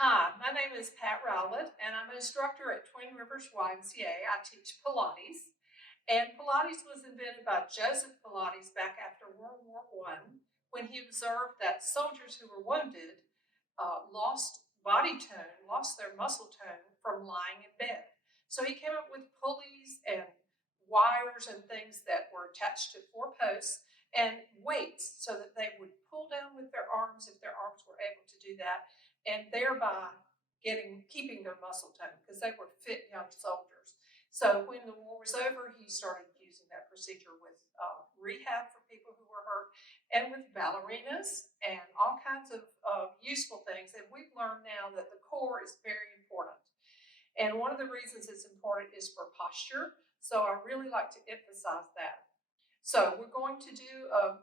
Hi, my name is Pat Rowlett, and I'm an instructor at Twin Rivers YMCA. I teach Pilates, and Pilates was invented by Joseph Pilates back after World War I when he observed that soldiers who were wounded lost body tone, lost their muscle tone from lying in bed. So he came up with pulleys and wires and things that were attached to 4 posts and weights so that they would pull down with their arms if their arms were able to do that, and thereby keeping their muscle tone because they were fit young soldiers. So when the war was over, he started using that procedure with rehab for people who were hurt and with ballerinas and all kinds of useful things. And we've learned now that the core is very important. And one of the reasons it's important is for posture. So I really like to emphasize that. So we're going to do a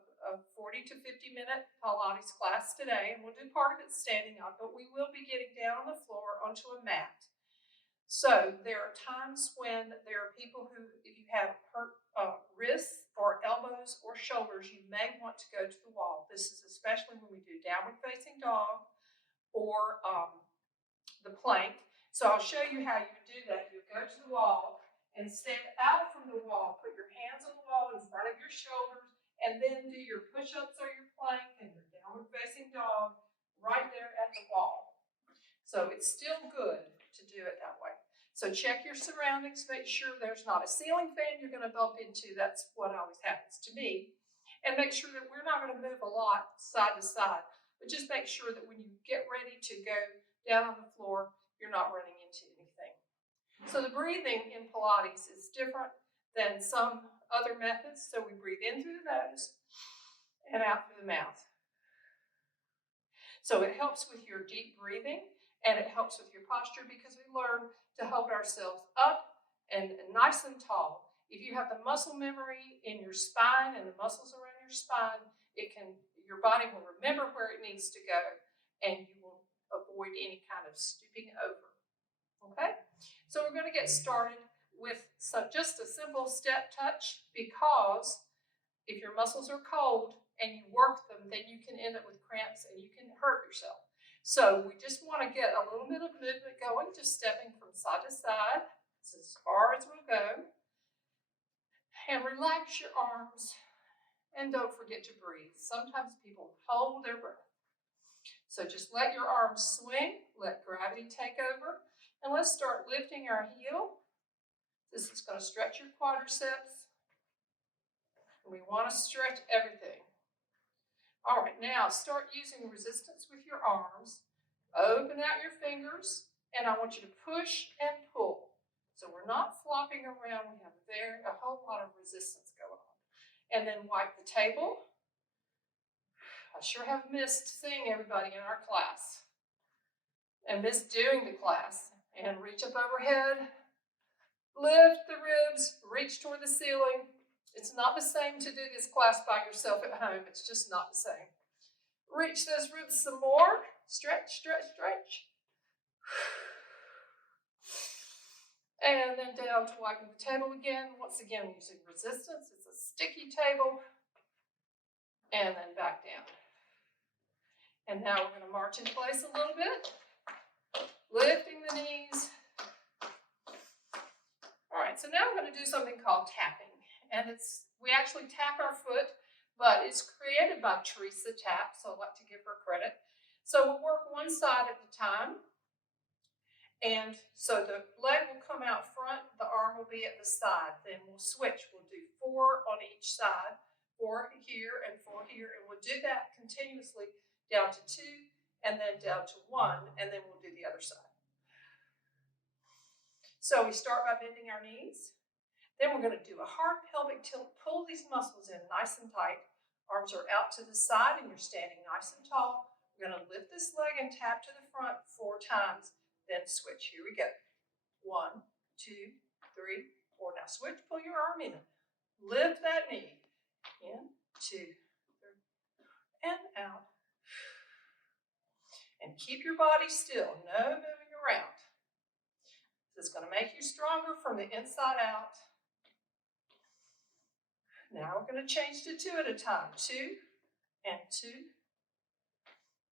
40 to 50 minute Pilates class today, and we'll do part of it standing up, but we will be getting down on the floor onto a mat. So there are times when there are people who, if you have hurt wrists or elbows or shoulders, you may want to go to the wall. This is especially when we do downward facing dog or the plank. So I'll show you how you do that. You go to the wall and stand out from the wall. Put your hands on the wall in front of your shoulders, and then do your push-ups or your plank and your downward facing dog right there at the wall. So it's still good to do it that way. So check your surroundings, make sure there's not a ceiling fan you're going to bump into. That's what always happens to me. And make sure that we're not going to move a lot side to side, but just make sure that when you get ready to go down on the floor, you're not running into anything. So the breathing in Pilates is different than some other methods. So we breathe in through the nose and out through the mouth. So it helps with your deep breathing, and it helps with your posture because we learn to hold ourselves up and nice and tall. If you have the muscle memory in your spine and the muscles around your spine, your body will remember where it needs to go, and you will avoid any kind of stooping over. Okay? So we're going to get started with just a simple step touch, because if your muscles are cold and you work them, then you can end up with cramps and you can hurt yourself. So we just want to get a little bit of movement going, just stepping from side to side. That's as far as we'll go. And relax your arms, and don't forget to breathe. Sometimes people hold their breath. So just let your arms swing, let gravity take over, and let's start lifting our heel. This is going to stretch your quadriceps. We want to stretch everything. All right, now start using resistance with your arms. Open out your fingers, and I want you to push and pull. So we're not flopping around. We have a whole lot of resistance going on. And then wipe the table. I sure have missed seeing everybody in our class and missed doing the class. And reach up overhead. Lift the ribs, reach toward the ceiling. It's not the same to do this class by yourself at home. It's just not the same. Reach those ribs some more. Stretch, stretch, stretch. And then down to wiping the table again. Once again, using resistance. It's a sticky table. And then back down. And now we're going to march in place a little bit. Lifting the knees. All right, so now we're going to do something called tapping. And we actually tap our foot, but it's created by Teresa Tapp, so I'd like to give her credit. So we'll work one side at a time. And so the leg will come out front, the arm will be at the side. Then we'll switch. We'll do 4 on each side, 4 here and 4 here, and we'll do that continuously down to 2, and then down to 1, and then we'll do the other side. So we start by bending our knees. Then we're going to do a hard pelvic tilt. Pull these muscles in nice and tight. Arms are out to the side and you're standing nice and tall. We're going to lift this leg and tap to the front 4 times, then switch. Here we go. 1, 2, 3, 4. Now switch, pull your arm in. Lift that knee. In, 2, 3, and out. And keep your body still. No moving around. This is going to make you stronger from the inside out. Now we're going to change to 2 at a time. 2 and 2.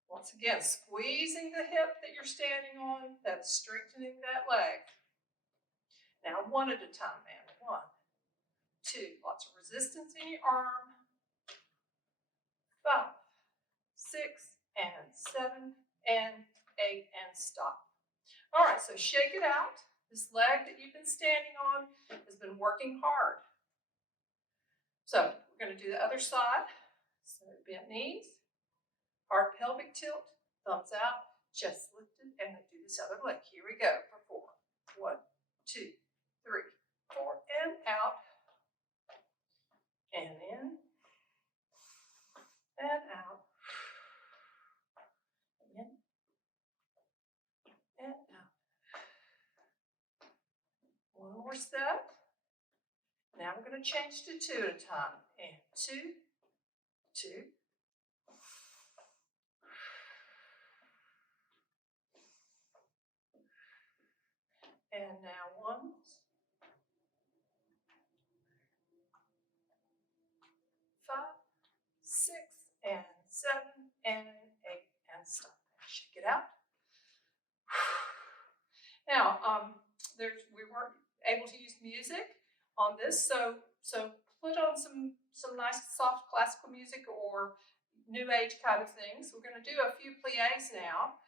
1 Once again, squeezing the hip that you're standing on, that's strengthening that leg. Now, one at a time, man. 1, 2, lots of resistance in your arm. 5, 6, and 7, and 8, and stop. All right, so shake it out. This leg that you've been standing on has been working hard. So we're going to do the other side. So bent knees, hard pelvic tilt, thumbs out, chest lifted, and then do this other leg. Here we go for 4. 1, 2, 3, 4, and out, and in, and out, in, and out. One more step. Now I'm going to change to 2 at a time. And 2, 2. And now 1, 5, 6, and 7, and 8, and stop. Shake it out. Now, we weren't able to use music on this, so put on some nice soft classical music or new age kind of things. We're going to do a few plies now,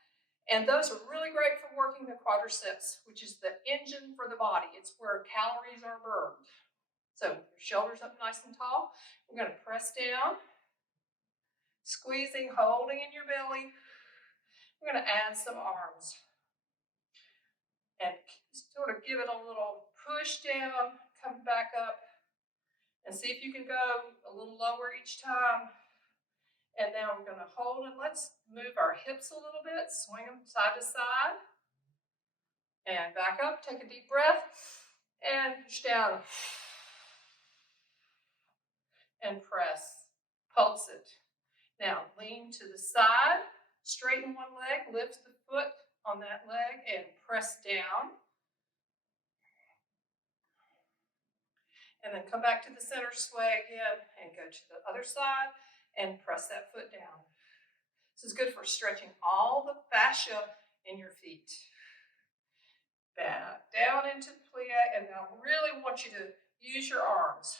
and those are really great for working the quadriceps, which is the engine for the body. It's where calories are burned. So your shoulders up nice and tall. We're going to press down, squeezing, holding in your belly. We're going to add some arms and sort of give it a little push down, come back up, and see if you can go a little lower each time. And now we're going to hold, and let's move our hips a little bit, swing them side to side, and back up, take a deep breath, and push down, and press, pulse it. Now lean to the side, straighten one leg, lift the foot on that leg, and press down. And then come back to the center, sway again, and go to the other side, and press that foot down. This is good for stretching all the fascia in your feet. Back down into plie, and now I really want you to use your arms.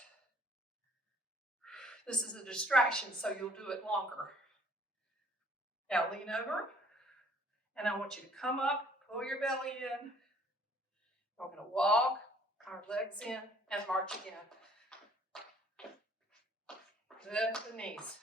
This is a distraction, so you'll do it longer. Now lean over, and I want you to come up, pull your belly in. We're going to walk our legs in and march again. Lift the knees.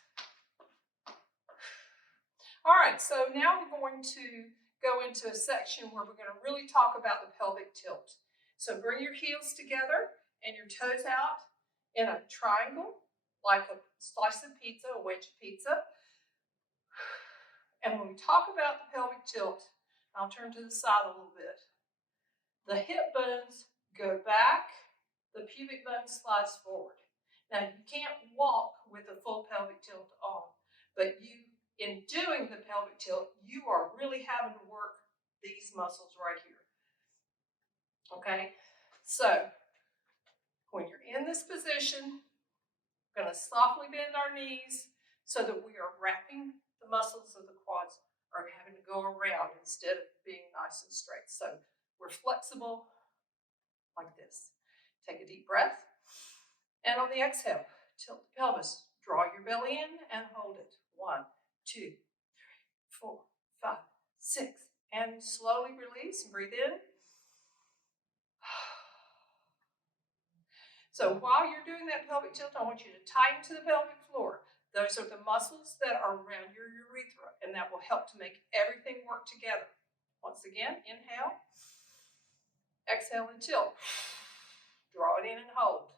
All right, so now we're going to go into a section where we're going to really talk about the pelvic tilt. So bring your heels together and your toes out in a triangle, like a slice of pizza, a wedge of pizza. And when we talk about the pelvic tilt, I'll turn to the side a little bit. The hip bones go back, the pubic bone slides forward. Now you can't walk with a full pelvic tilt on, but in doing the pelvic tilt, you are really having to work these muscles right here. Okay, so when you're in this position, we're going to softly bend our knees so that we are wrapping the muscles of the quads are having to go around instead of being nice and straight. So we're flexible like this. Take a deep breath, and on the exhale, tilt the pelvis. Draw your belly in and hold it. 1, 2, 3, 4, 5, 6, and slowly release and breathe in. So while you're doing that pelvic tilt, I want you to tighten to the pelvic floor. Those are the muscles that are around your urethra, and that will help to make everything work together. Once again, inhale, exhale, and tilt. Draw it in and hold.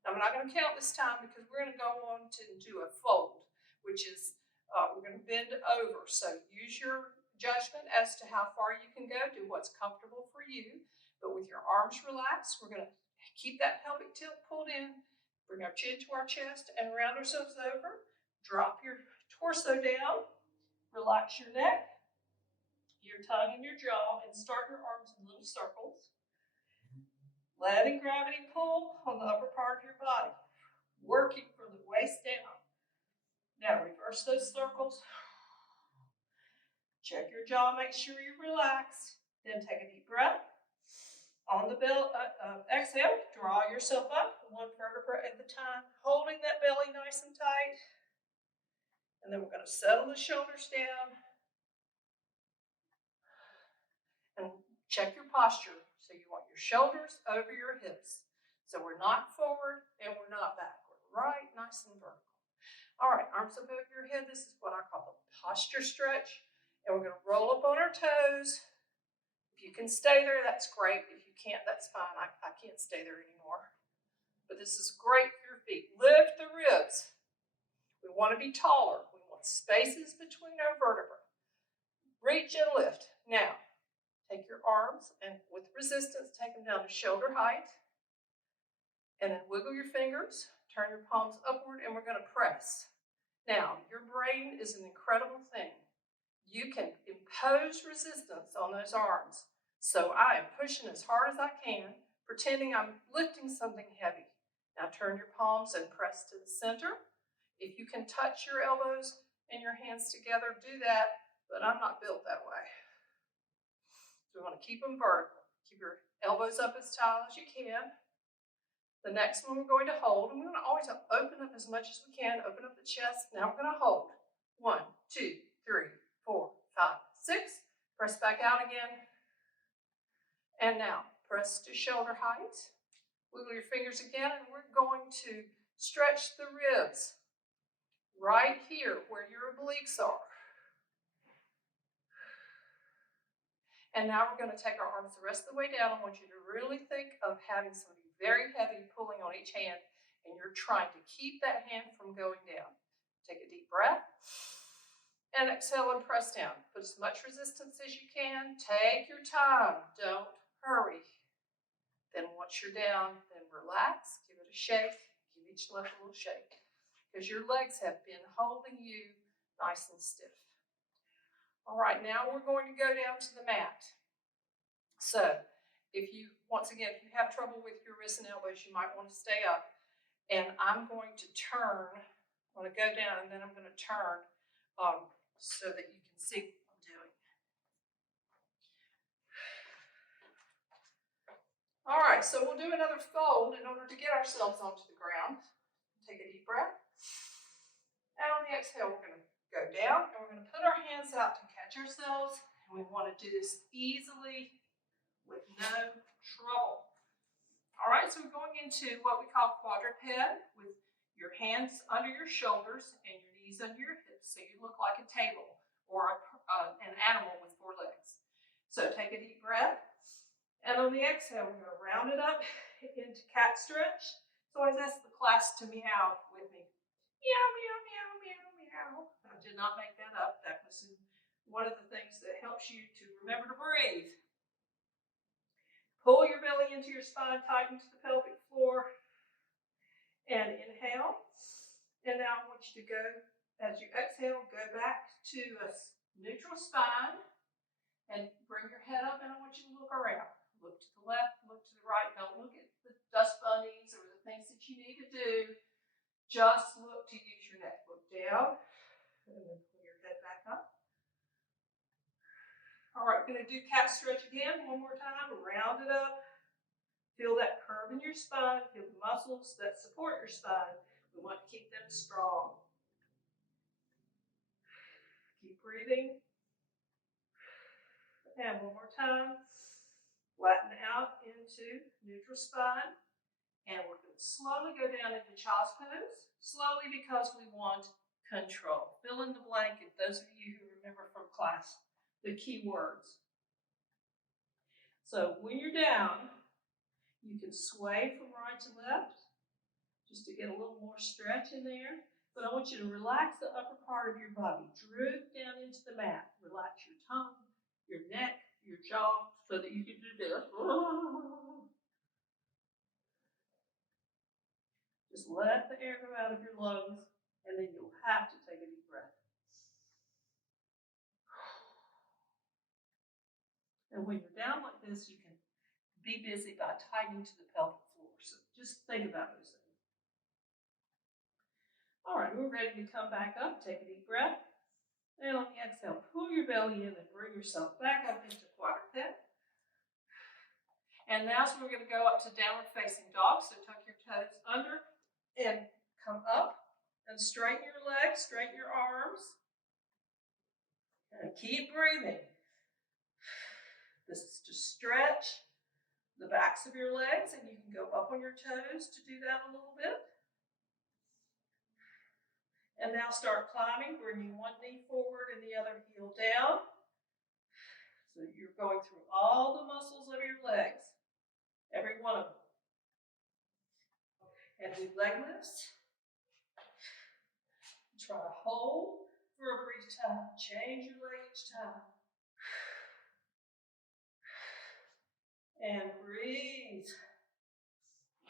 Now, I'm not going to count this time because we're going to go on to do a fold, which is we're going to bend over. So use your judgment as to how far you can go. Do what's comfortable for you. But with your arms relaxed, we're going to keep that pelvic tilt pulled in, bring our chin to our chest, and round ourselves over. Drop your torso down. Relax your neck, your tongue, and your jaw, and start your arms in little circles. Letting gravity pull on the upper part of your body, working from the waist down. Now reverse those circles. Check your jaw, make sure you're relaxed. Then take a deep breath. On the exhale, draw yourself up, one vertebra at a time, holding that belly nice and tight. And then we're going to settle the shoulders down. And check your posture. So you want your shoulders over your hips. So we're not forward and we're not backward. Right, nice and vertical. All right, arms above your head. This is what I call the posture stretch. And we're going to roll up on our toes. If you can stay there, that's great. If you can't, that's fine. I can't stay there anymore. But this is great for your feet. Lift the ribs. We want to be taller. We want spaces between our vertebrae. Reach and lift. Now, take your arms and with resistance, take them down to shoulder height. And then wiggle your fingers. Turn your palms upward and we're going to press. Now, your brain is an incredible thing. You can impose resistance on those arms. So I am pushing as hard as I can, pretending I'm lifting something heavy. Now turn your palms and press to the center. If you can touch your elbows and your hands together, do that, but I'm not built that way. So we want to keep them vertical. Keep your elbows up as tall as you can. The next one we're going to hold, and we're going to always open up as much as we can, open up the chest. Now we're going to hold. 1, 2, 3, 4, 5, 6. Press back out again. And now, press to shoulder height. Wiggle your fingers again, and we're going to stretch the ribs right here where your obliques are. And now we're going to take our arms the rest of the way down. I want you to really think of having something very heavy pulling on each hand, and you're trying to keep that hand from going down. Take a deep breath. And exhale and press down. Put as much resistance as you can. Take your time. Don't hurry. Then once you're down, then relax. Give it a shake. Give each leg a little shake. Because your legs have been holding you nice and stiff. All right, now we're going to go down to the mat. So once again, if you have trouble with your wrists and elbows, you might want to stay up. And I'm going to turn. I'm going to go down and then I'm going to turn so that you can see what I'm doing. All right, so we'll do another fold in order to get ourselves onto the ground. Take a deep breath. And on the exhale, we're going to go down and we're going to put our hands out to catch ourselves. And we want to do this easily with no trouble. All right, so we're going into what we call quadruped with your hands under your shoulders and your knees under your hips. So you look like a table or an animal with 4 legs. So take a deep breath. And on the exhale, we're going to round it up into cat stretch. So I always ask the class to meow with me. Meow, meow, meow, meow, meow. I did not make that up. That was one of the things that helps you to remember to breathe. Pull your belly into your spine, tighten to the pelvic floor. And inhale. And now I want you to go, as you exhale, go back to a neutral spine. And bring your head up, and I want you to look around. Look to the left, look to the right. Don't look at the dust bunnies or the things that you need to do. Just look to use your neck. Look down, and then pull your head back up. All right, we're going to do cat stretch again one more time. Round it up. Feel that curve in your spine. Feel the muscles that support your spine. We want to keep them strong. Keep breathing. And one more time. Flatten out into neutral spine. And we're going to slowly go down into child's pose. Slowly because we want control. Fill in the blank, if those of you who remember from class, the key words. So when you're down, you can sway from right to left, just to get a little more stretch in there. But I want you to relax the upper part of your body. Droop down into the mat. Relax your tongue, your neck, your jaw, so that you can do this. Just let the air go out of your lungs, and then you'll have to take a deep breath. And when you're down like this, you can be busy by tightening to the pelvic floor. So just think about those things. All right, we're ready to come back up. Take a deep breath. And on the exhale, pull your belly in and bring yourself back up into quadruped. And now, so we're going to go up to downward facing dog. So tuck your toes under and come up and straighten your legs, straighten your arms. And keep breathing. This is to stretch the backs of your legs, and you can go up on your toes to do that a little bit. And now start climbing, bringing one knee forward and the other heel down. So you're going through all the muscles of your legs, every one of them. And do leg lifts. Try to hold for a brief time. Change your leg each time. And breathe.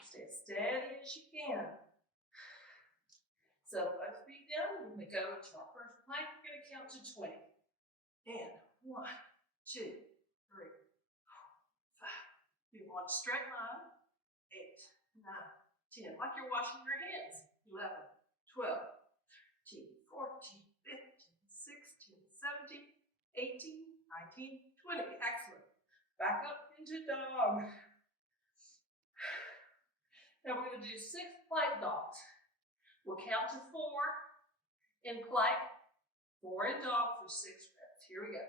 Stay as steady as you can. Settle both feet down. We're going to go into our first plank. We're going to count to 20. And 1, 2, 3, 4, 5. Do one straight line. 8, 9, 10. Like you're washing your hands. 11, 12, 13, 14, 15, 16, 17, 18, 19, 20. Excellent. Back up into dog. Now we're going to do 6 plank dogs. We'll count to 4 in plank, 4 in dog for 6 reps. Here we go.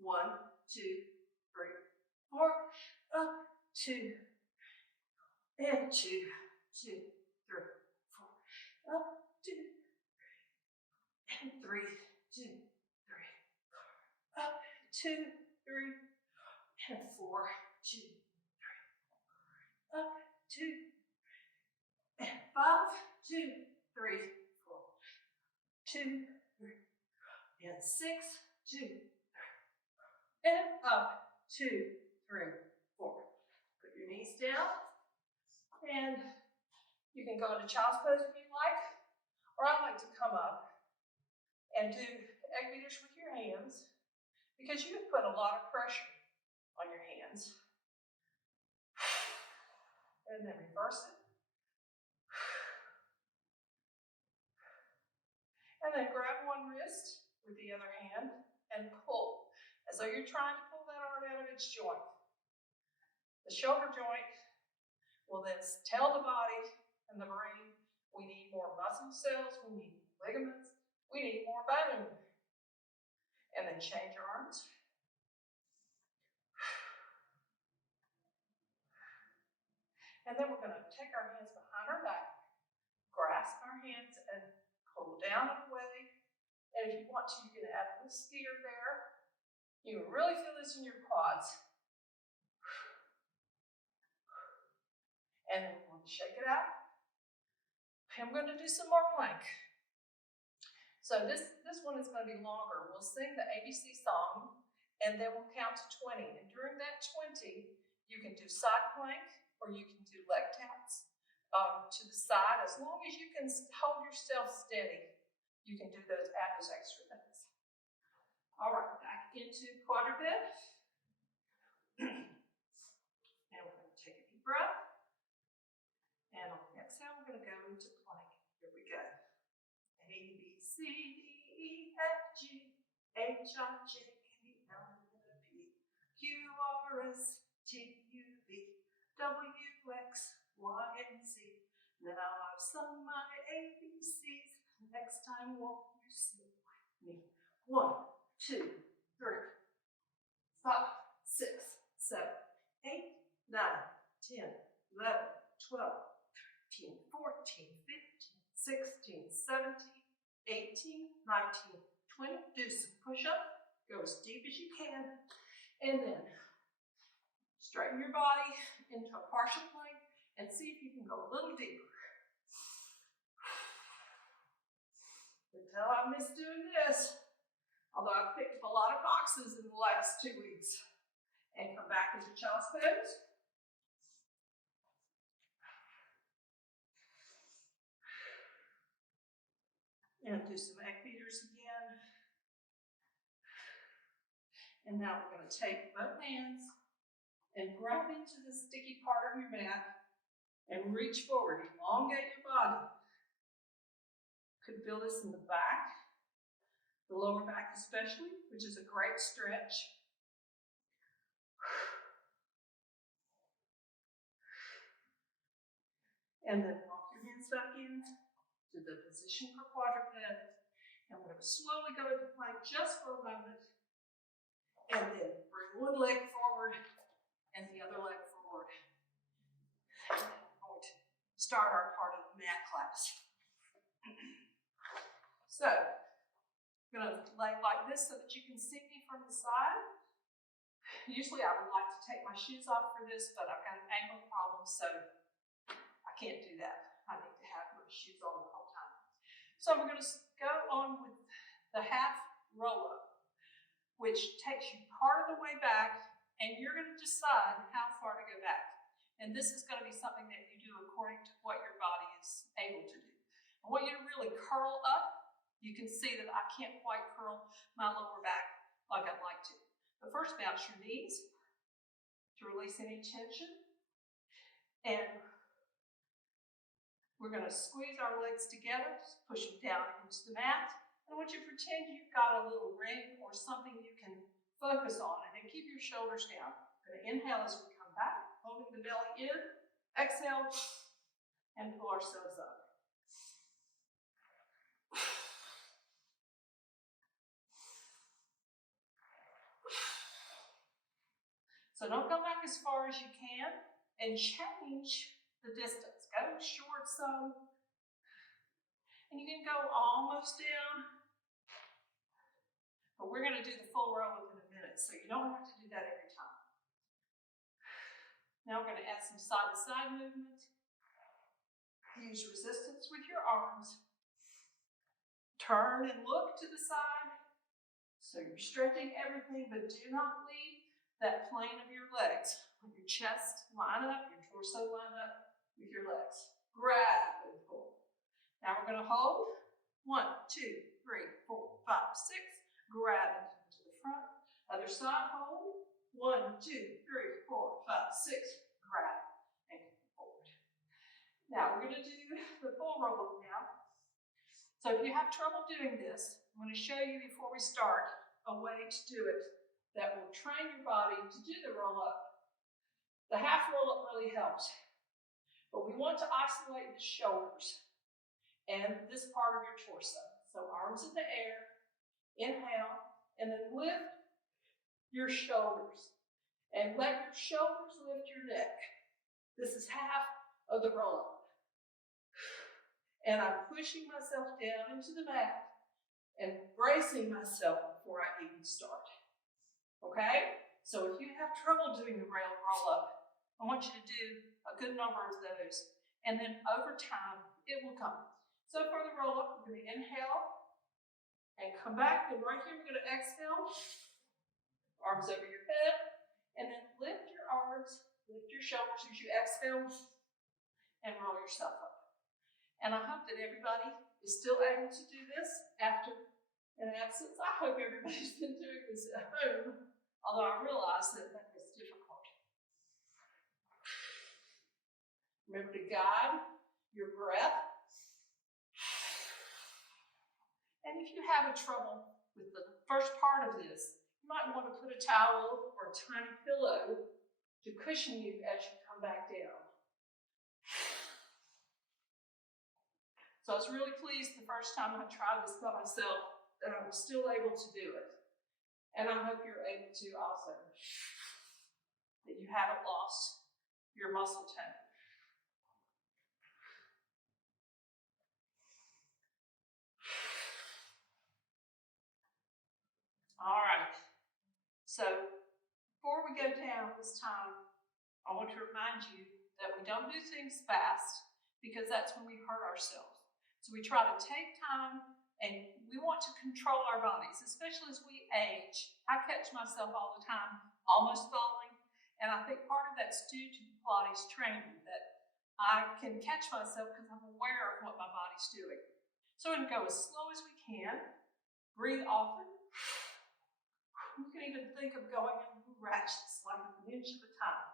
1, 2, 3, 4. Up, 2, and 2, 2, 3, 4. Up, 2, and 3, 2, 3. Up, 2, 3, and 4, 2, 3. Up, 2, and 5, 2, 3, 4. 2, 3, and 6, 2, 3. And up, 2, 3, 4. Put your knees down, and you can go into child's pose if you like, or I like to come up and do egg beaters with your hands, because you've put a lot of pressure on your hands. And then reverse it. And then grab one wrist with the other hand and pull, as though you're trying to pull that arm out of its joint. The shoulder joint will then tell the body and the brain, we need more muscle cells, we need ligaments, we need more bone. And then change your arms. And then we're going to take our hands behind our back, grasp our hands, and pull down and away. And if you want to, you can add a little steer there. You can really feel this in your quads. And then we're going to shake it out. And we're going to do some more plank. So this one is going to be longer. We'll sing the ABC song, and then we'll count to 20. And during that 20, you can do side plank, or you can do leg taps to the side. As long as you can hold yourself steady, you can do those, add those extra things. All right, back into quadruped. And we're going to take a deep breath. And on the exhale, we're going to go into plank. Here we go. A, B, C, D, E, F, G, H, I, J, K, L, M, N, P, Q, R, S, T, U, V, W, X, Y, and Z. Now I've sung my ABCs. Next time, won't you sing with me? 1, 2, 3, 5, 6, 7, 8, 9, 10, 11, 12, 13, 14, 15, 16, 17, 18, 19, 20. Do some push-up. Go as deep as you can. And then straighten your body into a partial plank and see if you can go a little deeper. Until I miss doing this, although I've picked up a lot of boxes in the last 2 weeks. And come back into child's pose. And do some egg beaters again. And now we're going to take both hands and grab into the sticky part of your mat and reach forward. Elongate your body. Could feel this in the back the lower back especially, which is a great stretch. And then walk your hands back in to the position for quadruped. And we're going to slowly go into plank just for a moment. And then bring one leg forward and the other leg forward. And then we're going to start our part of the mat class. So, I'm going to lay like this so that you can see me from the side. Usually I would like to take my shoes off for this, but I've got an ankle problem, so I can't do that. I need to have my shoes on the whole time. So we're going to go on with the half roll-up, which takes you part of the way back, and you're going to decide how far to go back. And this is going to be something that you do according to what your body is able to do. I want you to really curl up. You can see that I can't quite curl my lower back like I'd like to. But first, bounce your knees to release any tension. And we're going to squeeze our legs together, push them down into the mat. And I want you to pretend you've got a little ring or something you can focus on, and then keep your shoulders down. We're going to inhale as we come back, holding the belly in. Exhale, and pull ourselves up. So don't go back as far as you can, and change the distance. Go short some, and you can go almost down, but we're going to do the full roll-up in a minute, so you don't have to do that every time. Now we're going to add some side-to-side movement. Use resistance with your arms. Turn and look to the side. So you're stretching everything, but do not leave that plane of your legs. Let your chest line up, your torso line up with your legs. Grab and pull. Now we're going to hold. 1, 2, 3, 4, 5, 6. Grab and come to the front. Other side, hold. 1, 2, 3, 4, 5, 6. Grab and come forward. Now we're going to do the full roll-up now. So if you have trouble doing this, I'm going to show you before we start a way to do it that will train your body to do the roll-up. The half roll-up really helps, but we want to isolate the shoulders and this part of your torso. So arms in the air, inhale, and then lift your shoulders. And let your shoulders lift your neck. This is half of the roll-up. And I'm pushing myself down into the mat and bracing myself before I even start. Okay? So if you have trouble doing the rail roll-up, I want you to do a good number of those. And then over time, it will come. So for the roll-up, we're going to inhale and come back. And right here, we're going to exhale. Arms over your head. And then lift your arms, lift your shoulders as you exhale, and roll yourself up. And I hope that everybody is still able to do this after an absence. I hope everybody's been doing this at home, although I realize that is difficult. Remember to guide your breath. And if you have a trouble with the first part of this, you might want to put a towel or a tiny pillow to cushion you as you come back down. So I was really pleased the first time I tried this by myself that I was still able to do it. And I hope you're able to also, that you haven't lost your muscle tone. All right. So before we go down this time, I want to remind you that we don't do things fast because that's when we hurt ourselves. So we try to take time, and we want to control our bodies, especially as we age. I catch myself all the time almost falling, and I think part of that's due to the Pilates training, that I can catch myself because I'm aware of what my body's doing. So we're going to go as slow as we can. Breathe often. You can even think of going in little ratchets, like an inch at a time.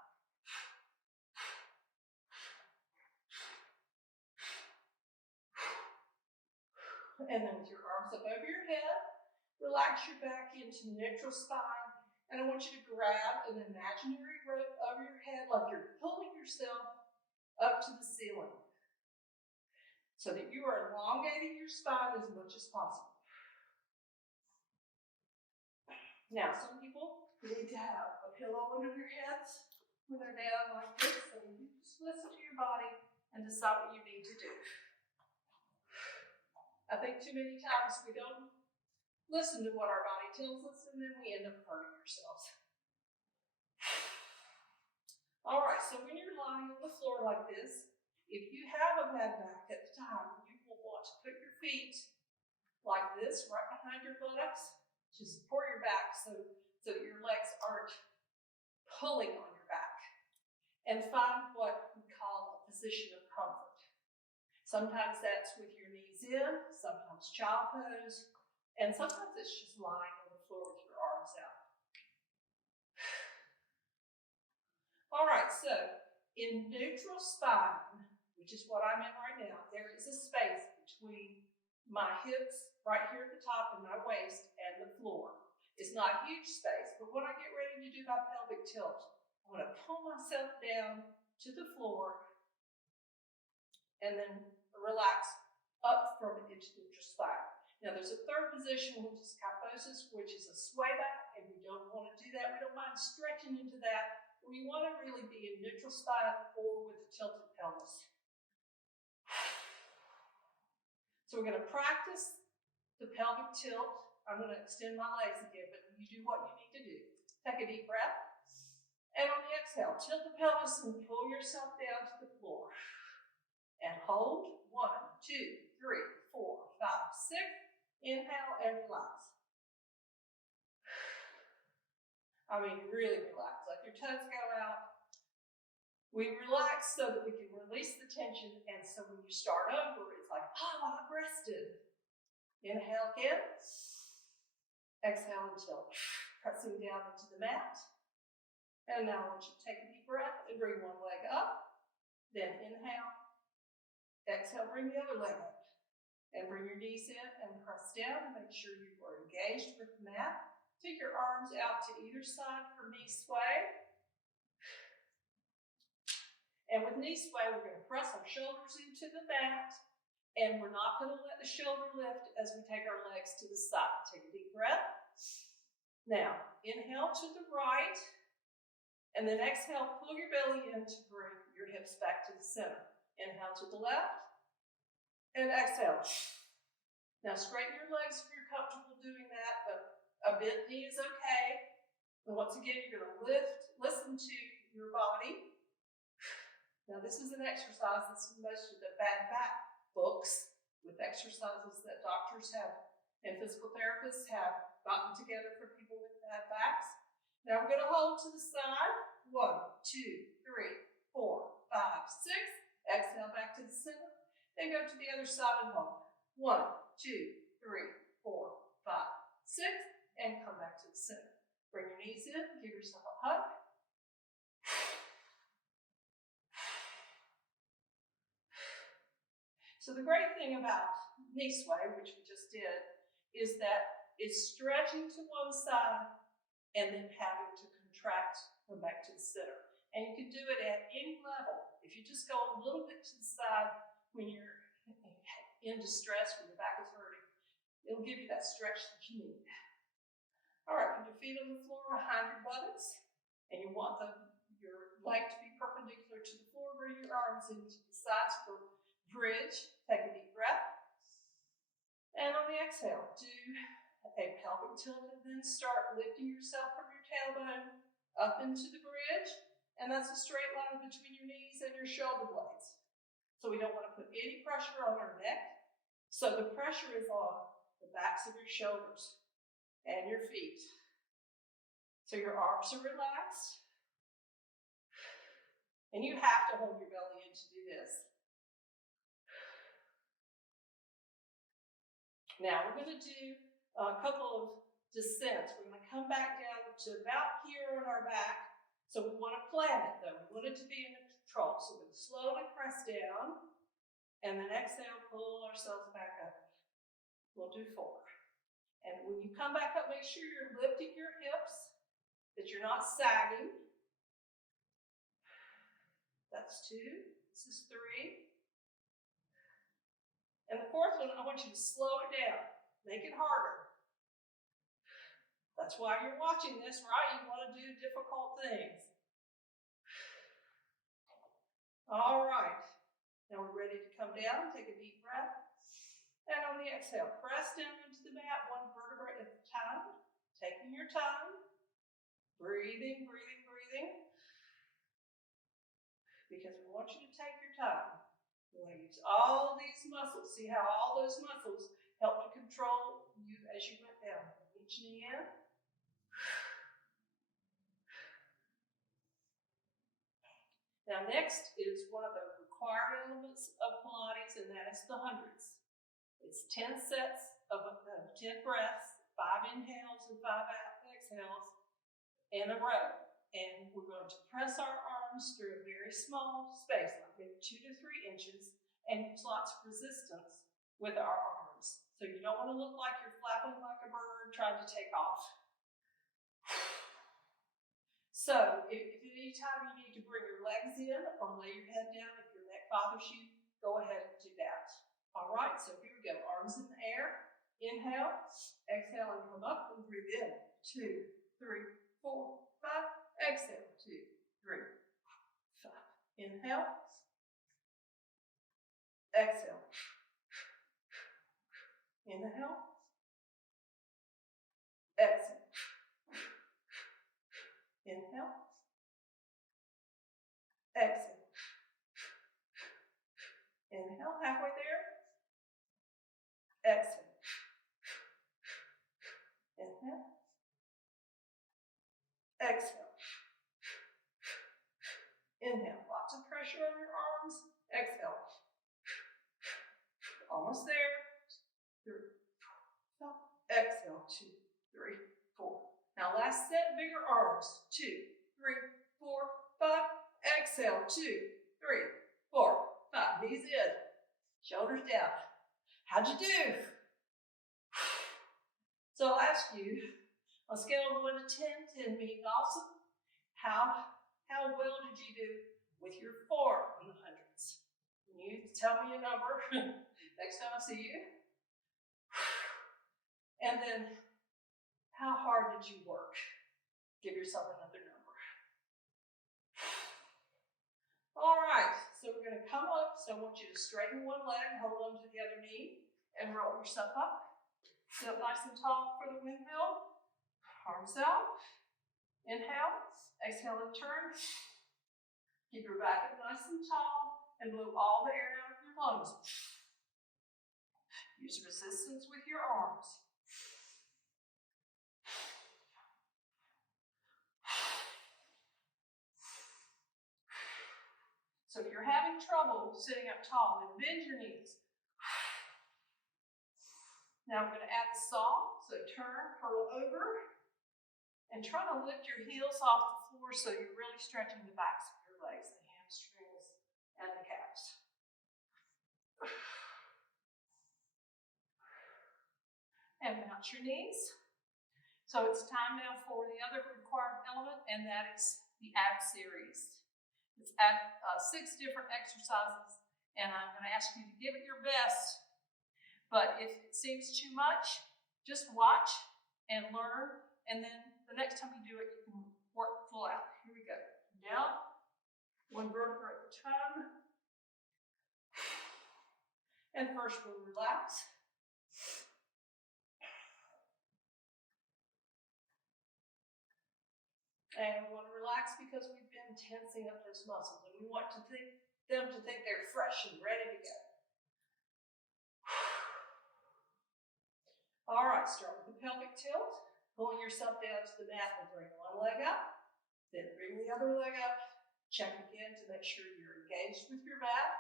And then with your arms up over your head, Relax your back into neutral spine. And I want you to grab an imaginary rope over your head like you're pulling yourself up to the ceiling so that you are elongating your spine as much as possible. Now, some people need to have a pillow under their heads when they're down like this, so you just listen to your body and decide what you need to do. I think too many times we don't listen to what our body tells us, and then we end up hurting ourselves. All right, so when you're lying on the floor like this, if you have a bad back at the time, you will want to put your feet like this, right behind your buttocks, to support your back so that your legs aren't pulling on your back. And find what we call a position of comfort. Sometimes that's with your knees in, sometimes child pose, and sometimes it's just lying on the floor with your arms out. All right, so in neutral spine, which is what I'm in right now, there is a space between my hips right here at the top and my waist and the floor. It's not a huge space, but when I get ready to do my pelvic tilt, I'm going to pull myself down to the floor and then relax up from it into neutral spine. Now there's a third position, which is kyphosis, which is a sway back, and we don't want to do that. We don't mind stretching into that. We want to really be in neutral spine or with the tilted pelvis. So we're going to practice the pelvic tilt. I'm going to extend my legs again, but you do what you need to do. Take a deep breath. And on the exhale, tilt the pelvis and pull yourself down to the floor. And hold. 1, 2, 3, 4, 5, 6. Inhale and relax. I mean, really relax. Let your toes go out. We relax so that we can release the tension, and so when you start over, it's like, oh, I'm rested. Inhale again. Exhale and tilt. Pressing down into the mat. And now I want you to take a deep breath and bring one leg up. Then inhale. Exhale, bring the other leg up. And bring your knees in and press down and make sure you are engaged with the mat. Take your arms out to either side for knee sway. And with knee sway, we're going to press our shoulders into the mat, and we're not going to let the shoulder lift as we take our legs to the side. Take a deep breath. Now, inhale to the right, and then exhale, pull your belly in to bring your hips back to the center. Inhale to the left, and exhale. Now, straighten your legs if you're comfortable doing that, but a bent knee is okay. And once again, you're going to listen to your body. Now, this is an exercise that's in most of the bad back books with exercises that doctors have and physical therapists have gotten together for people with bad backs. Now, we're going to hold to the side. 1, 2, 3, 4, 5, 6. Exhale back to the center. Then go to the other side and hold. 1, 2, 3, 4, 5, 6. And come back to the center. Bring your knees in. Give yourself a hug. So the great thing about knee sway, which we just did, is that it's stretching to one side and then having to contract, come back to the center. And you can do it at any level. If you just go a little bit to the side when you're in distress, when your back is hurting, it'll give you that stretch that you need. All right, put your feet on the floor behind your buttocks, and you want your leg to be perpendicular to the floor. Bring your arms into the sides for bridge. Take a deep breath. And on the exhale, do a pelvic tilt and then start lifting yourself from your tailbone up into the bridge. And that's a straight line between your knees and your shoulder blades. So we don't want to put any pressure on our neck. So the pressure is on the backs of your shoulders and your feet. So your arms are relaxed. And you have to hold your belly in to do this. Now we're going to do a couple of descents. We're going to come back down to about here on our back. So we want to plan it though. We want it to be in control. So we're going to slowly press down and then exhale, pull ourselves back up. We'll do 4. And when you come back up, make sure you're lifting your hips, that you're not sagging. That's 2. This is 3. And the 4th one, I want you to slow it down. Make it harder. That's why you're watching this, right? You want to do difficult things. All right. Now we're ready to come down. Take a deep breath. And on the exhale, press down into the mat, 1 vertebra at a time. Taking your time. Breathing, breathing, breathing. Because we want you to take your time. You want to use all of these muscles. See how all those muscles help to control you as you went down. Each knee in. Now next is one of the required elements of Pilates, and that is the hundreds. It's 10 sets of 10 breaths, 5 inhales and 5 exhales in a row. And we're going to press our arms through a very small space, like maybe 2 to 3 inches, and use lots of resistance with our arms. So you don't want to look like you're flapping like a bird trying to take off. So if any time you need to bring your legs in or lay your head down, if your neck bothers you, go ahead and do that. All right, so here we go. Arms in the air. Inhale, exhale, and come up and breathe in. 2, 3, 4, 5. Exhale. 2, 3, 5. Inhale. Exhale. Inhale. Exhale. Inhale. Exhale. Inhale, halfway there. Exhale. Inhale. Exhale. Inhale. Lots of pressure on your arms. Exhale. Almost there. 3, 4. Exhale. 2, 3, 4. Now last set, bigger arms. 2, 3, 4, 5. Exhale. 2, 3, 4, 5. Knees in. Shoulders down. How'd you do? So I'll ask you, on a scale of 1 to 10, 10 meaning awesome, how well did you do with your form in the hundreds? You tell me a number next time I see you. And then, how hard did you work? Give yourself another number. All right, so we're going to come up. So I want you to straighten one leg, hold on to the other knee, and roll yourself up. Sit up nice and tall for the windmill. Arms out. Inhale. Exhale and turn. Keep your back up nice and tall and blow all the air out of your lungs. Use resistance with your arms. So if you're having trouble sitting up tall, then bend your knees. Now we're going to add the saw. So turn, curl over, and try to lift your heels off the floor so you're really stretching the backs of your legs, the hamstrings, and the calves. And mount your knees. So it's time now for the other required element, and that is the ab series. It's 6 different exercises, and I'm going to ask you to give it your best. But if it seems too much, just watch and learn, and then the next time you do it, you can work full out. Here we go. Down, 1 vertebra at a time. And first we'll relax. And we want to relax because we've been tensing up those muscles, and we want them to think they're fresh and ready to go. All right, start with the pelvic tilt. Pulling yourself down to the mat and bring one leg up, then bring the other leg up. Check again to make sure you're engaged with your mat,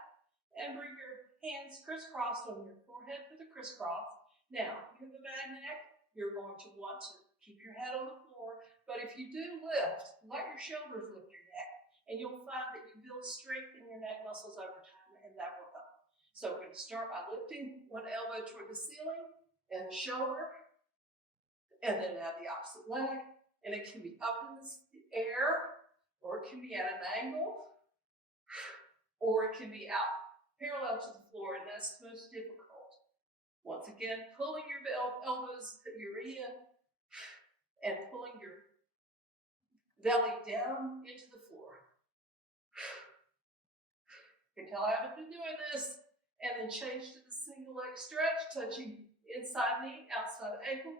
and bring your hands crisscrossed on your forehead for the crisscross. Now, if you have a bad neck, you're going to want to keep your head on the floor, but if you do lift, let your shoulders lift your neck, and you'll find that you build strength in your neck muscles over time, and that will help. So we're going to start by lifting one elbow toward the ceiling and the shoulder, and then add the opposite leg. And it can be up in the air, or it can be at an angle, or it can be out parallel to the floor, and that's the most difficult. Once again, pulling your elbows that you're in and pulling your belly down into the floor. You can tell I haven't been doing this. And then change to the single leg stretch, touching inside knee, outside ankle.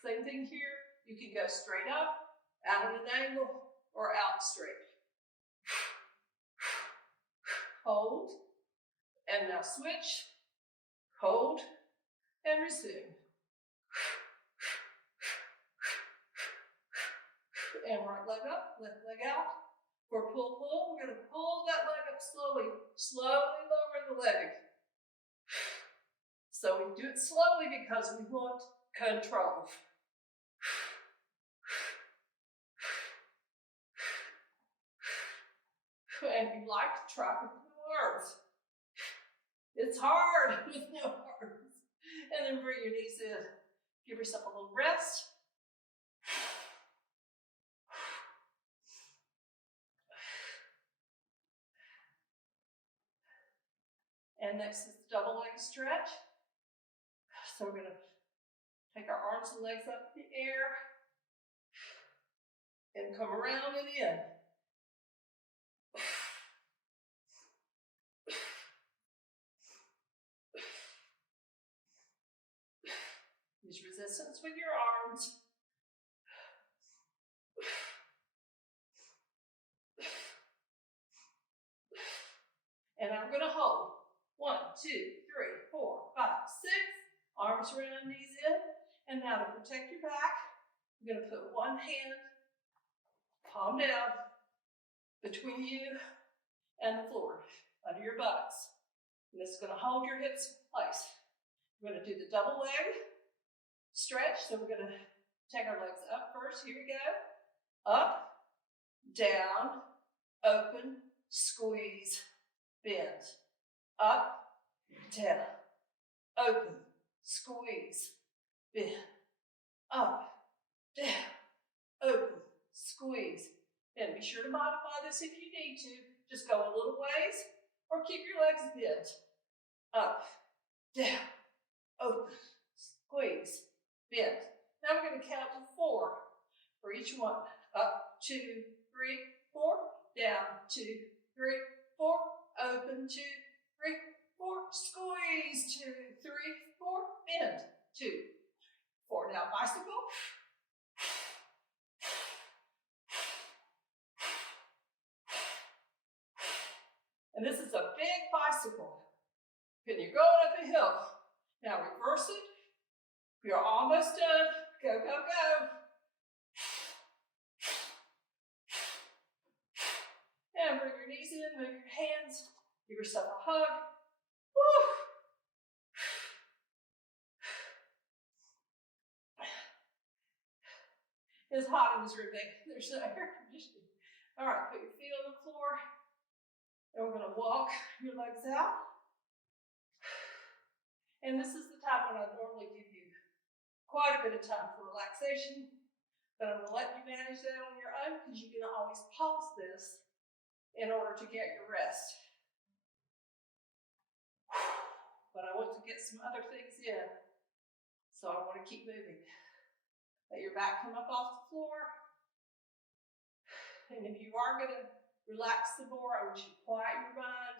Same thing here. You can go straight up, out at an angle, or out straight. Hold, and now switch. Hold, and resume. And right leg up, left leg out. For pull, we're going to pull that leg up slowly. Slowly lower the leg. So we do it slowly because we want control. And you like to try with no arms. It's hard with no arms. And then bring your knees in. Give yourself a little rest. And next is the double leg stretch. So we're going to take our arms and legs up in the air and come around and in. Use resistance with your arms. And I'm going to hold. 1, 2, 3, 4, 5, 6. Arms around, knees in. And now to protect your back, I'm going to put one hand, palm down, between you and the floor, under your buttocks. And this is going to hold your hips in place. We're going to do the double leg stretch. So we're going to take our legs up first. Here we go. Up, down, open, squeeze, bend. Up, down, open, squeeze, bend. Up, down, open, squeeze, bend. Be sure to modify this if you need to. Just go a little ways or keep your legs bent. Up, down, open, squeeze, bend. Now we're going to count to 4 for each one. Up, 2, 3, 4. Down, 2, 3, 4. Open, 2, 3, 4. Squeeze, 2, 3, 4. Bend, 2, 4. Now bicycle. And this is a big bicycle. And you're going up a hill. Now reverse it. You're almost done. Go, go, go. And bring your knees in, move your hands. Give yourself a hug. Woo. It's hot in this room. There's no air conditioning. All right, put your feet on the floor. And we're going to walk your legs out. And this is the time when I normally give you quite a bit of time for relaxation. But I'm going to let you manage that on your own because you can always pause this in order to get your rest. But I want to get some other things in. So I want to keep moving. Let your back come up off the floor. And if you are going to relax some more, I want you to quiet your mind.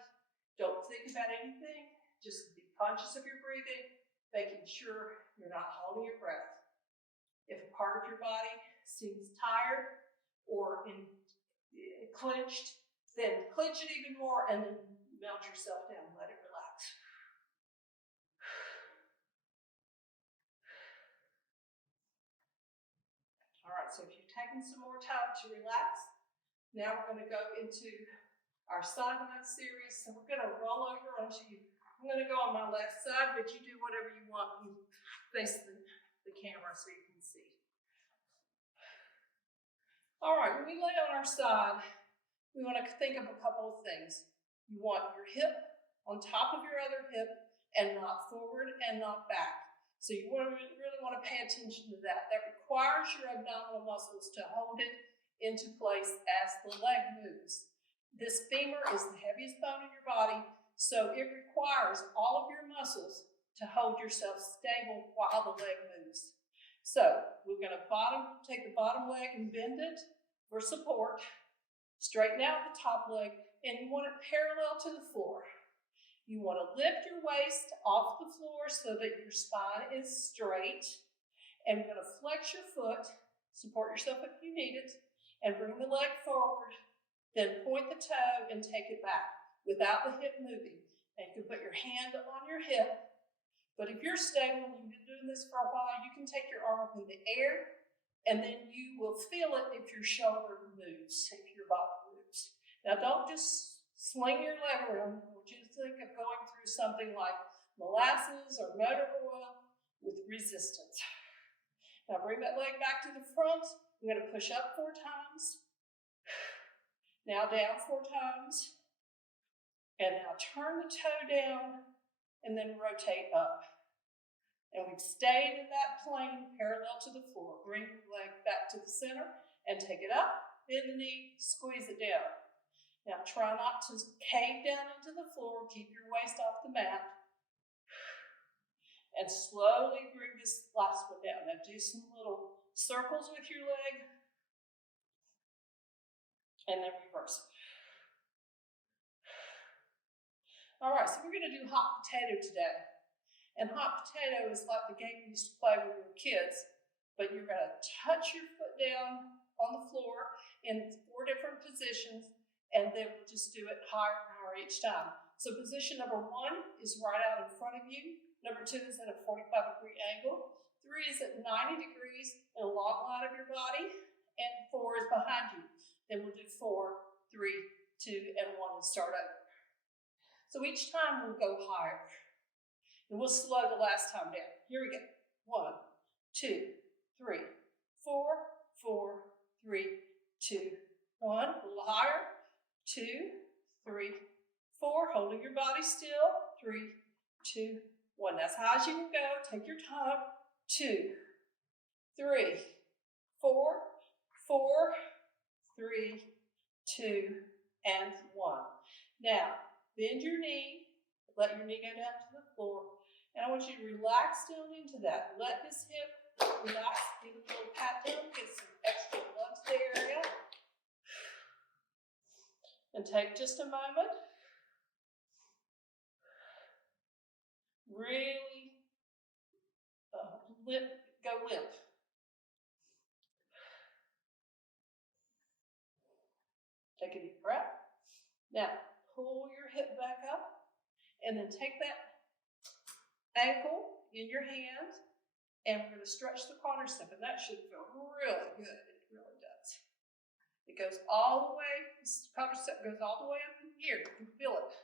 Don't think about anything. Just be conscious of your breathing, making sure you're not holding your breath. If a part of your body seems tired or clenched, then clench it even more and then melt yourself down. Let it relax. All right, so if you've taken some more time to relax, now we're going to go into our sideline series. So we're going to roll over onto you. I'm going to go on my left side, but you do whatever you want. You face the camera so you can see. All right, when we lay on our side, we want to think of a couple of things. You want your hip on top of your other hip and not forward and not back. So you really want to pay attention to that. That requires your abdominal muscles to hold it into place as the leg moves. This femur is the heaviest bone in your body, so it requires all of your muscles to hold yourself stable while the leg moves. So we're going to take the bottom leg and bend it for support. Straighten out the top leg, and you want it parallel to the floor. You want to lift your waist off the floor so that your spine is straight. And you're going to flex your foot, support yourself if you need it, and bring the leg forward. Then point the toe and take it back without the hip moving. And you can put your hand on your hip. But if you're stable and you've been doing this for a while, you can take your arm up in the air, and then you will feel it if your shoulder moves, if your body moves. Now don't just sling your leg around. I want you to think of going through something like molasses or motor oil with resistance. Now bring that leg back to the front. I'm going to push up 4 times. Now down 4 times. And now turn the toe down and then rotate up. And we've stayed in that plane parallel to the floor. Bring the leg back to the center and take it up, bend the knee, squeeze it down. Now try not to cave down into the floor. Keep your waist off the mat. And slowly bring this last one down. Now do some little circles with your leg. And then reverse it. All right, so we're going to do hot potato today. And hot potato is like the game we used to play when we were kids, but you're going to touch your foot down on the floor in 4 different positions, and then we'll just do it higher and higher each time. So position number 1 is right out in front of you. Number 2 is at a 45-degree angle. 3 is at 90 degrees in a long line of your body, and 4 is behind you. Then we'll do 4, 3, 2, and 1 and start over. So each time we'll go higher. And we'll slow the last time down. Here we go. 1, 2, 3, 4, 4, 3, 2, 1. A little higher. 2, 3, 4. Holding your body still. 3, 2, 1. That's how high as you can go. Take your time. 2, 3, 4, 4, 3, 2, and 1. Now, bend your knee. Let your knee go down to the floor. And I want you to relax down into that. Let this hip relax. Give it a little pat down. Get some extra blood to the area. And take just a moment. Really go limp. Take a deep breath. Now, pull your hip back up. And then take that ankle in your hand, and we're going to stretch the quadricep, and that should feel really good. It really does. It goes all the way, this quadricep goes all the way up in here. You can feel it.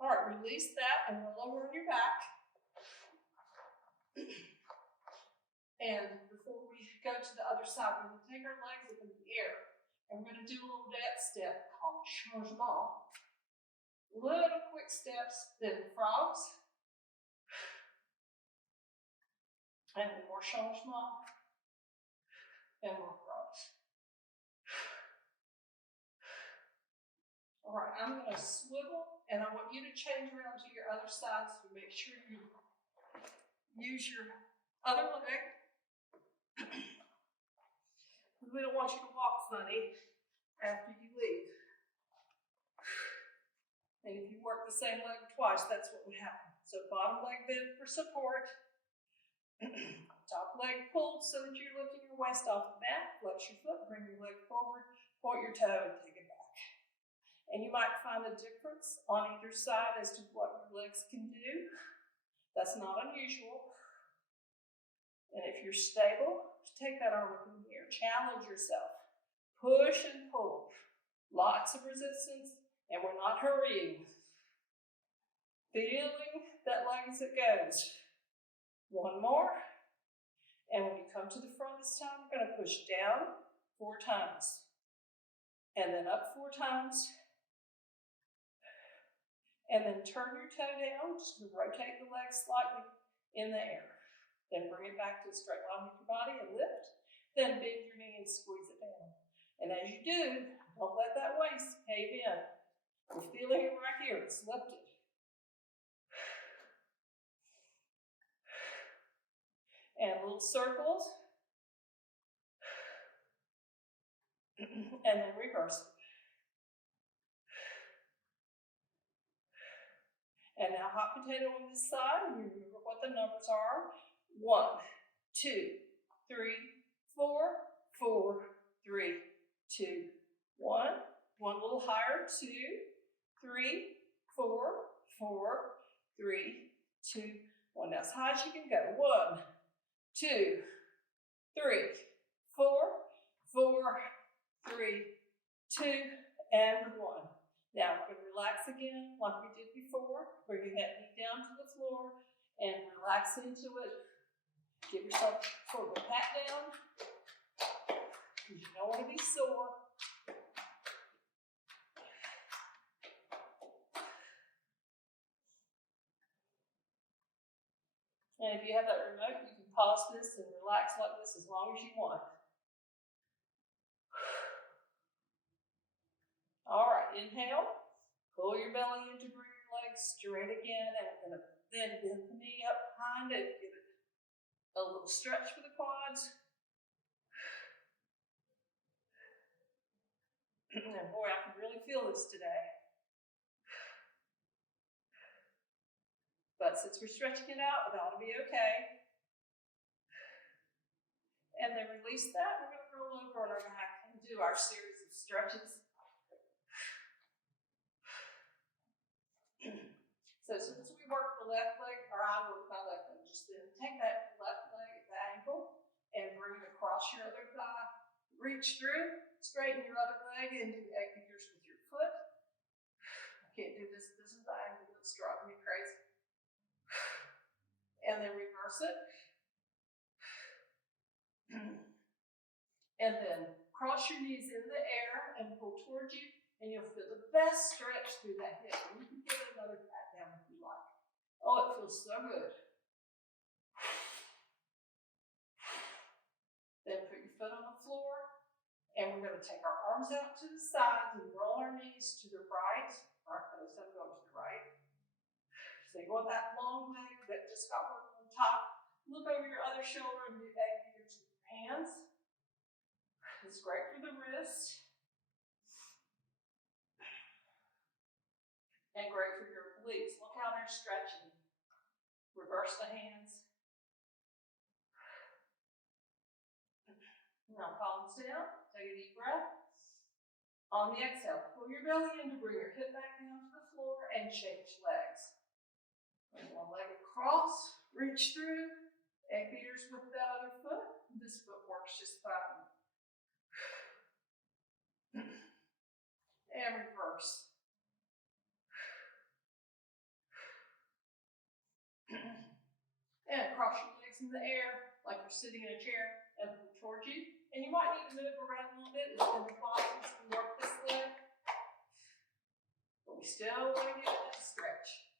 All right, release that and roll over on your back. And before we go to the other side, we're going to take our legs up in the air. And we're going to do a little dance step called changement. Little quick steps, then frogs. And then more changement. And more frogs. All right, I'm going to swivel, and I want you to change around to your other side, so make sure you use your other leg. We don't want you to walk funny after you leave. And if you work the same leg twice, that's what would happen. So bottom leg bent for support. Top leg pulled so that you're lifting your waist off the mat. Flex your foot, bring your leg forward, point your toe, and take it back. And you might find a difference on either side as to what your legs can do. That's not unusual. And if you're stable, take that arm up in the air. Challenge yourself. Push and pull. Lots of resistance, and we're not hurrying. Feeling that leg as it goes. 1 more. And when you come to the front this time, we're going to push down 4 times. And then up 4 times. And then turn your toe down, just rotate the leg slightly in the air. Then bring it back to a straight line with your body and lift. Then bend your knee and squeeze it down. And as you do, don't let that waist cave in. We're feeling it right here, it's lifted. And little circles. And then reverse it. And now hot potato on this side, and you remember what the numbers are. 1, 2, 3, 4, 4, 3, 2, 1. One little higher, 2, 3, 4, 4, 3, 2, 1. Now as high as you can go. 1, 2, 3, 4, 4, 3, 2, and 1. Now we're going to relax again like we did before, bringing that knee down to the floor and relax into it. Give yourself sort of a pat down because you don't want to be sore. And if you have that remote, you can pause this and relax like this as long as you want. All right, inhale. Pull your belly in to bring your legs straight again, and we're going to then bend the knee up behind it. Give it a little stretch for the quads. And boy, I can really feel this today. But since we're stretching it out, it ought to be okay. And then release that. We're going to roll over on our back and do our series of stretches. So since we work the left leg, or I work my left leg, just then take that left leg at the ankle and bring it across your other thigh. Reach through, straighten your other leg, and do egg fingers with your foot. I can't do this. This is the angle that's driving me crazy. And then reverse it. And then cross your knees in the air and pull towards you, and you'll feel the best stretch through that hip. And you can give it another pat down if you like. Oh, it feels so good. Then put your foot on the floor, and we're going to take our arms out to the sides and roll our knees to the right. Our toes have gone to the right. So you want that long leg that just got worked on top. Look over your other shoulder and do egg fingers with your hands. It's great for the wrist. And great for your obliques. Look how they're stretching. Reverse the hands. Now palms down. Take a deep breath. On the exhale, pull your belly in to bring your hip back down to the floor and change legs. Bring one leg across, reach through, egg beaters with that other foot. This foot works just fine. And reverse. And cross your legs in the air like you're sitting in a chair and pull towards you. And you might need to move around a little bit in the bottom to work this leg. But we still want to get that stretch.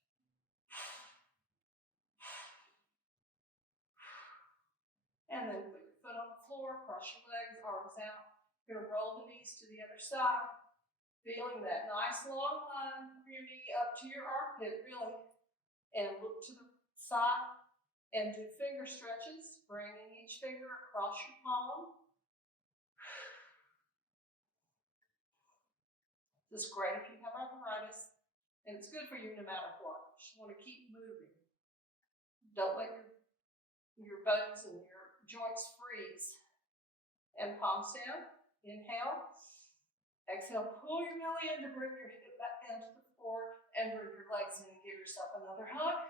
And then put your foot on the floor, cross your legs, arms out. You're going to roll the knees to the other side. Feeling that nice long line from your knee up to your armpit, really. And look to the side and do finger stretches, bringing each finger across your palm. This is great if you have arthritis, and it's good for you no matter what. You just want to keep moving. Don't let your bones and your joints freeze. And palms down. Inhale. Exhale, pull your belly in to bring your hip back down to the floor and bring your legs in and give yourself another hug.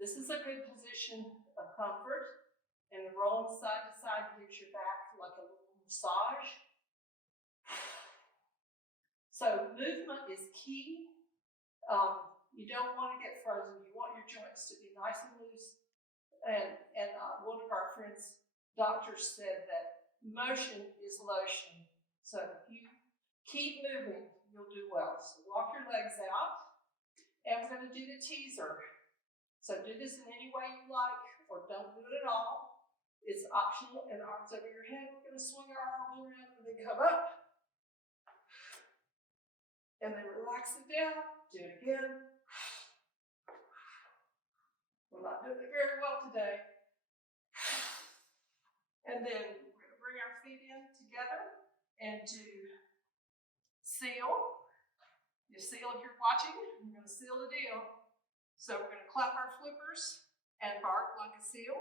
This is a good position of comfort, and the rolling side to side gives your back like a little massage. So movement is key. You don't want to get frozen. You want your joints to be nice and loose. And one of our friends, doctors, said that motion is lotion. So if you keep moving, you'll do well. So walk your legs out. And we're going to do the teaser. So do this in any way you like, or don't do it at all. It's optional, and arms over your head. We're going to swing our arms around and then come up. And then relax it down. Do it again. We're not doing it very well today. And then we're going to bring our feet in together and do seal. You seal if you're watching. We're going to seal the deal. So we're going to clap our flippers and bark like a seal.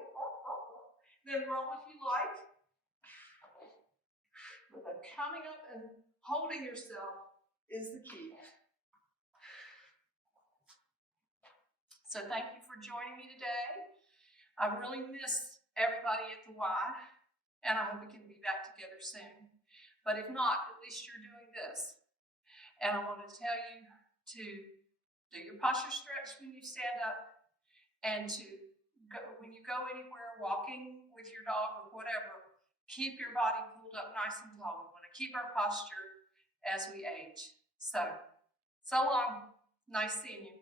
Then roll if you like. But coming up and holding yourself is the key. So thank you for joining me today. I really miss everybody at the Y, and I hope we can be back together soon. But if not, at least you're doing this. And I want to tell you to do your posture stretch when you stand up, and to go, when you go anywhere, walking with your dog or whatever, keep your body pulled up nice and tall. We want to keep our posture as we age. So long. Nice seeing you.